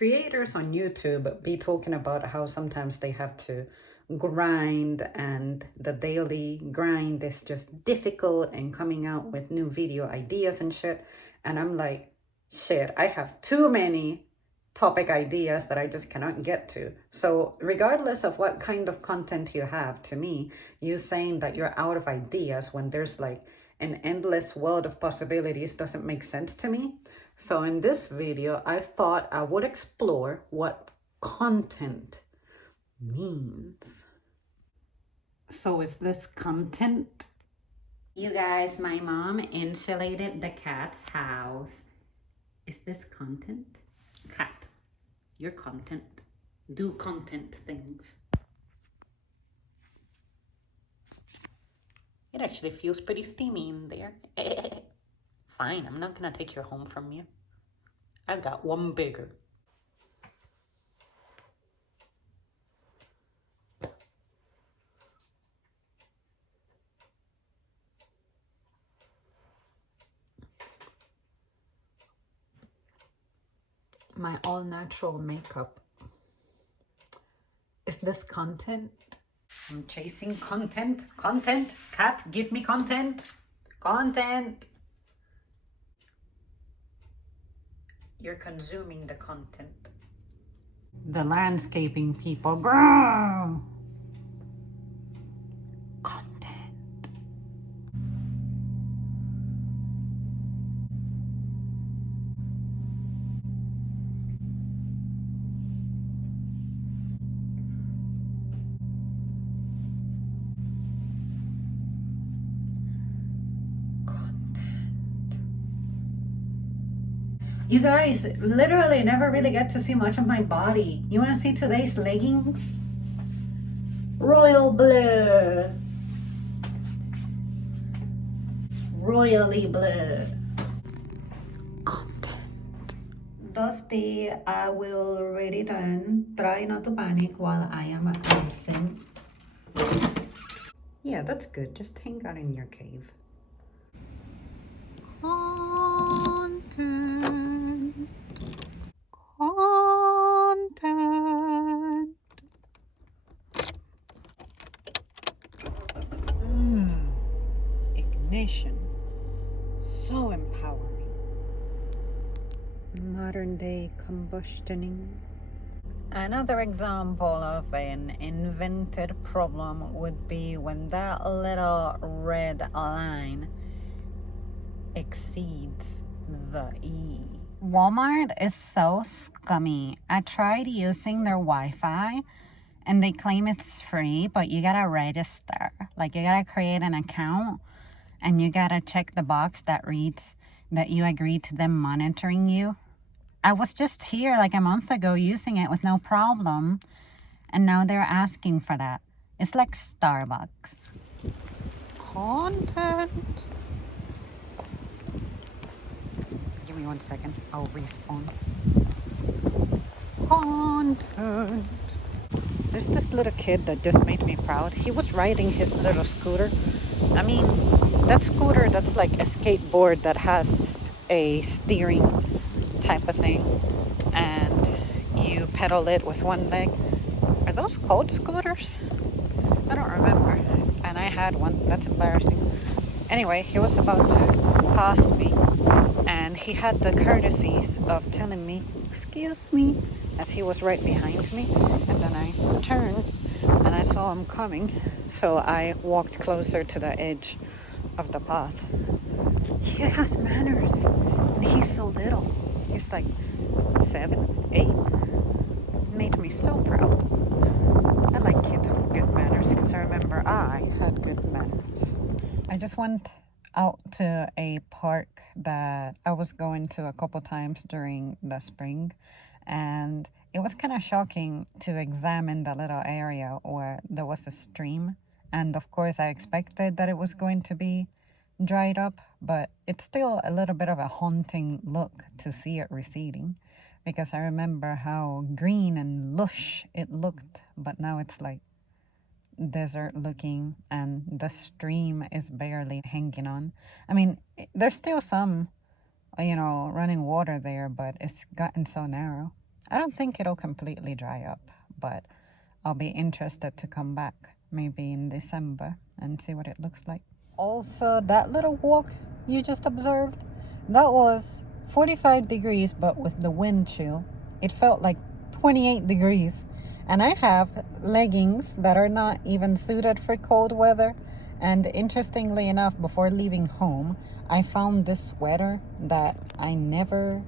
creators on YouTube be talking about how sometimes they have to grind and the daily grind is just difficult and coming out with new video ideas and shit. And I'm like, shit, I have too many topic ideas that I just cannot get to. So regardless of what kind of content you have, to me, you saying that you're out of ideas when there's like an endless world of possibilities doesn't make sense to me. So in this video, I thought I would explore what content means. So is this content? You guys, my mom insulated the cat's house. Is this content? Cat, your content. Do content things. It actually feels pretty steamy in there. Fine, I'm not gonna take your home from you. I got one bigger. My all-natural makeup. Is this content? I'm chasing content. Content. Cat, give me content. Content. You're consuming the content. The landscaping people. Grrr. Content. You guys literally never really get to see much of my body. You want to see today's leggings? Royal blue. Royally blue. Content. Dusty, I will read it on. Try not to panic while I am absent. Yeah, that's good. Just hang out in your cave. Content. Content. Ignition. So empowering. Modern day combustioning. Another example of an invented problem would be when that little red line exceeds the E. Walmart is so scummy. I tried using their Wi-Fi and they claim it's free, but you gotta register. Like, you gotta create an account and you gotta check the box that reads that you agree to them monitoring you. I was just here like a month ago using it with no problem, and now they're asking for that. It's like Starbucks. Content. Give me 1 second. I'll respawn. Content. There's this little kid that just made me proud. He was riding his little scooter. I mean, that scooter that's like a skateboard that has a steering type of thing, and you pedal it with one leg. Are those called scooters? I don't remember. And I had one. That's embarrassing. Anyway, he was about to pass me, and he had the courtesy of telling me, "Excuse me," as he was right behind me. And then I turned and I saw him coming, so I walked closer to the edge of the path. He has manners, and he's so little. He's like 7, 8. Made me so proud. I like kids with good manners because I remember I had good manners. I just went out to a park that I was going to a couple times during the spring, and it was kind of shocking to examine the little area where there was a stream. And of course I expected that it was going to be dried up, but it's still a little bit of a haunting look to see it receding, because I remember how green and lush it looked, but now it's like desert looking and the stream is barely hanging on. I mean, there's still some, running water there, but it's gotten so narrow. I don't think it'll completely dry up, but I'll be interested to come back maybe in December and see what it looks like. Also, that little walk you just observed, that was 45 degrees, but with the wind chill, it felt like 28 degrees. And I have leggings that are not even suited for cold weather. And interestingly enough, before leaving home, I found this sweater that I never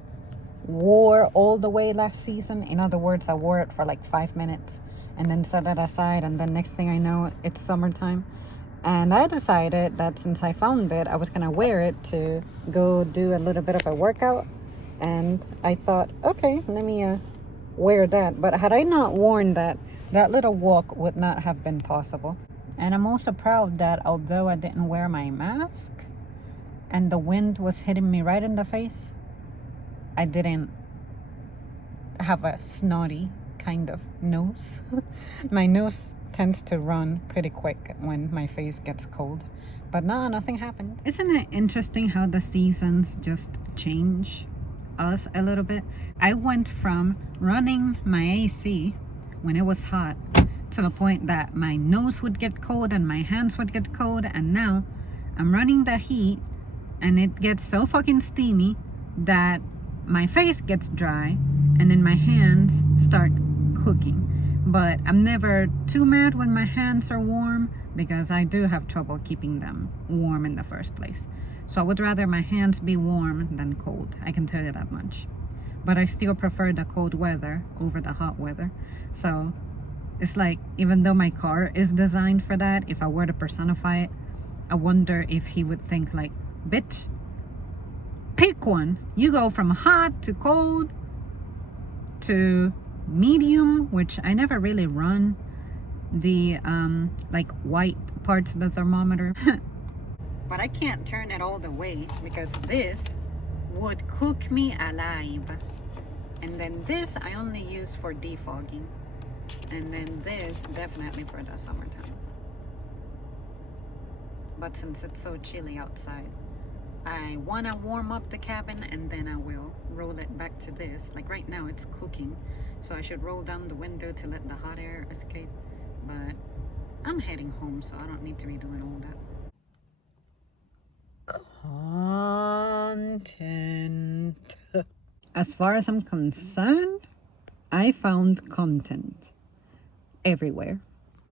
wore all the way last season. In other words, I wore it for like 5 minutes and then set it aside, and then next thing I know, it's summertime. And I decided that since I found it, I was gonna wear it to go do a little bit of a workout. And I thought, okay, let me wear that. But had I not worn that, that little walk would not have been possible. And I'm also proud that although I didn't wear my mask and the wind was hitting me right in the face, I didn't have a snotty kind of nose. My nose tends to run pretty quick when my face gets cold. But no, nothing happened. Isn't it interesting how the seasons just change us a little bit? I went from running my AC when it was hot to the point that my nose would get cold and my hands would get cold, and now I'm running the heat and it gets so fucking steamy that my face gets dry and then my hands start cooking. But I'm never too mad when my hands are warm because I do have trouble keeping them warm in the first place. So I would rather my hands be warm than cold, I can tell you that much. But I still prefer the cold weather over the hot weather. So it's like, even though my car is designed for that, if I were to personify it, I wonder if he would think like, bitch, pick one. You go from hot to cold to medium, which I never really run the like white parts of the thermometer. But I can't turn it all the way because this would cook me alive. And then this I only use for defogging. And then this definitely for the summertime. But since it's so chilly outside, I want to warm up the cabin and then I will roll it back to this. Like right now it's cooking, so I should roll down the window to let the hot air escape. But I'm heading home, so I don't need to be doing all that. Content. As far as I'm concerned, I found content everywhere.